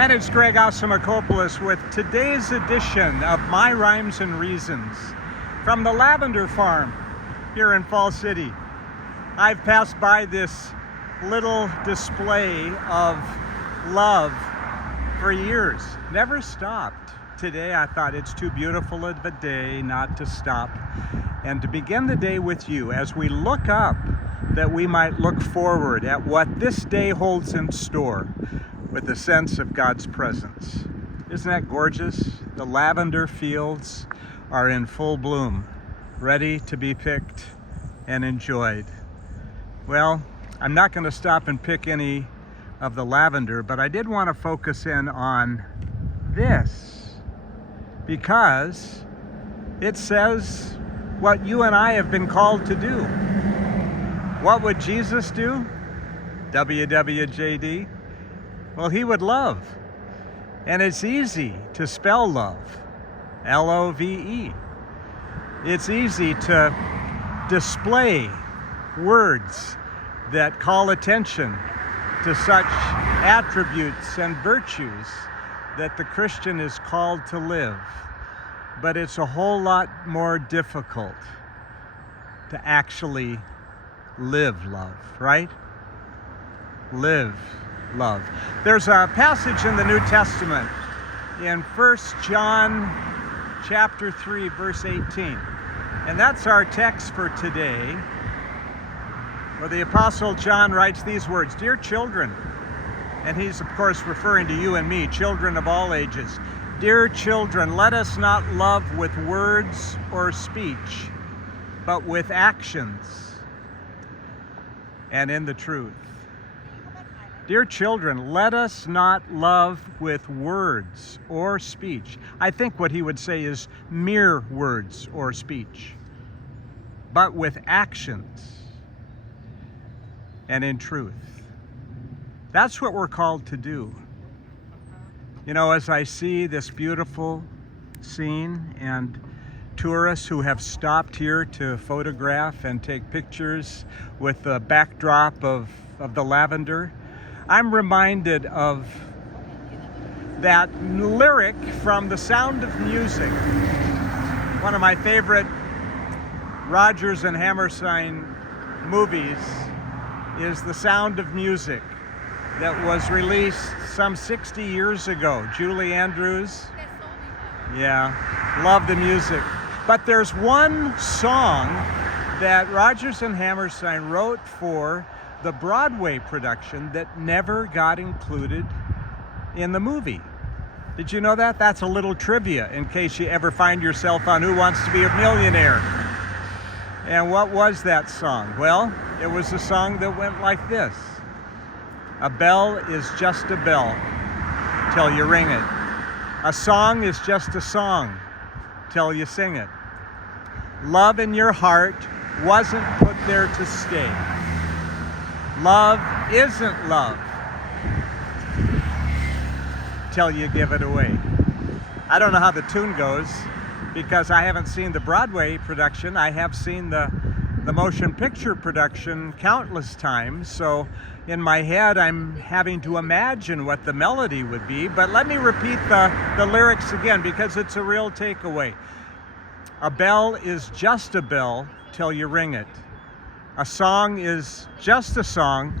And it's Greg Asimakopoulos with today's edition of My Rhymes and Reasons from the Lavender Farm here in Fall City. I've passed by this little display of love for years, never stopped. Today I thought it's too beautiful of a day not to stop and to begin the day with you as we look up, that we might look forward at what this day holds in store with a sense of God's presence. Isn't that gorgeous? The lavender fields are in full bloom, ready to be picked and enjoyed. Well, I'm not going to stop and pick any of the lavender, but I did want to focus in on this because it says what you and I have been called to do. What would Jesus do? WWJD? Well, he would love. And it's easy to spell love. L-O-V-E. It's easy to display words that call attention to such attributes and virtues that the Christian is called to live. But it's a whole lot more difficult to actually live love, right? Live love. There's a passage in the New Testament in 1 John chapter 3 verse 18, and that's our text for today, where the Apostle John writes these words: "Dear children," and he's of course referring to you and me, children of all ages, "Dear children, let us not love with words or speech, but with actions and in the truth." Dear children, let us not love with words or speech. I think what he would say is mere words or speech, but with actions and in truth. That's what we're called to do. You know, as I see this beautiful scene and tourists who have stopped here to photograph and take pictures with the backdrop of the lavender, I'm reminded of that lyric from The Sound of Music, one of my favorite Rodgers and Hammerstein movies is The Sound of Music, that was released some 60 years ago. Julie Andrews, yeah, love the music. But there's one song that Rodgers and Hammerstein wrote for the Broadway production that never got included in the movie. Did you know that? That's a little trivia in case you ever find yourself on Who Wants to Be a Millionaire. And what was that song? Well, it was a song that went like this: "A bell is just a bell till you ring it. A song is just a song till you sing it. Love in your heart wasn't put there to stay. Love isn't love till you give it away." I don't know how the tune goes because I haven't seen the Broadway production. I have seen the motion picture production countless times, so in my head I'm having to imagine what the melody would be. But let me repeat the lyrics again because it's a real takeaway. A bell is just a bell till you ring it. A song is just a song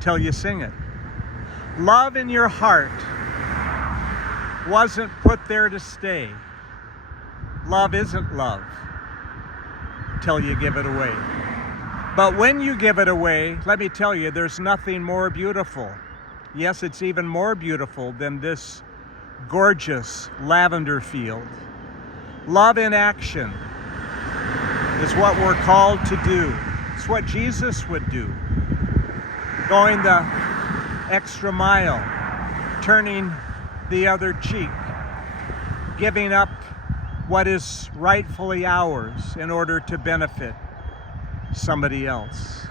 till you sing it. Love in your heart wasn't put there to stay. Love isn't love till you give it away. But when you give it away, let me tell you, there's nothing more beautiful. Yes, it's even more beautiful than this gorgeous lavender field. Love in action is what we're called to do. It's what Jesus would do. Going the extra mile, turning the other cheek, giving up what is rightfully ours in order to benefit somebody else.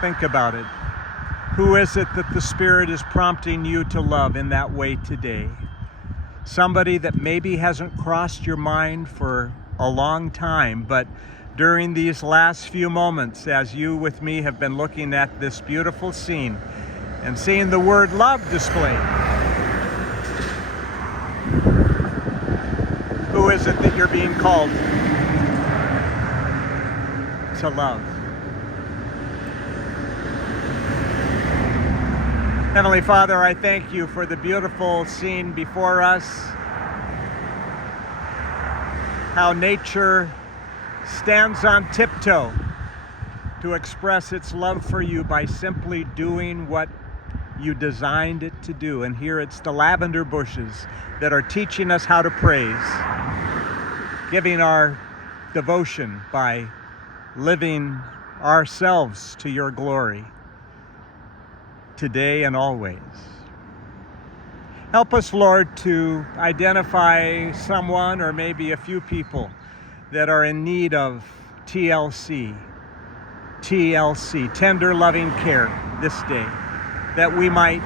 Think about it. Who is it that the Spirit is prompting you to love in that way today? Somebody that maybe hasn't crossed your mind for a long time, but during these last few moments as you with me have been looking at this beautiful scene and seeing the word love displayed. Who is it that you're being called to love? Heavenly Father, I thank you for the beautiful scene before us, how nature stands on tiptoe to express its love for you by simply doing what you designed it to do. And here it's the lavender bushes that are teaching us how to praise, giving our devotion by living ourselves to your glory, today and always. Help us, Lord, to identify someone or maybe a few people that are in need of TLC, tender loving care this day, that we might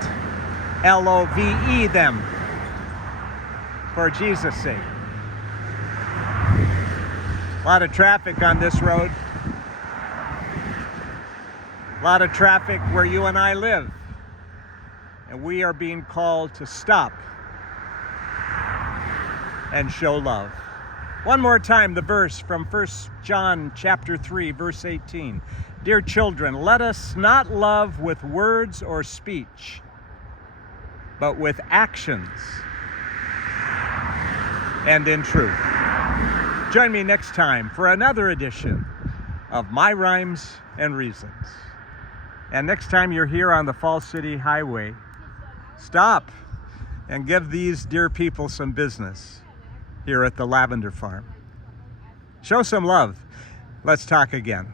LOVE them for Jesus' sake. A lot of traffic on this road. A lot of traffic where you and I live. And we are being called to stop and show love. One more time, the verse from 1 John chapter 3, verse 18. Dear children, let us not love with words or speech, but with actions and in truth. Join me next time for another edition of My Rhymes and Reasons. And next time you're here on the Falls City Highway, stop and give these dear people some business here at the Lavender Farm. Show some love. Let's talk again.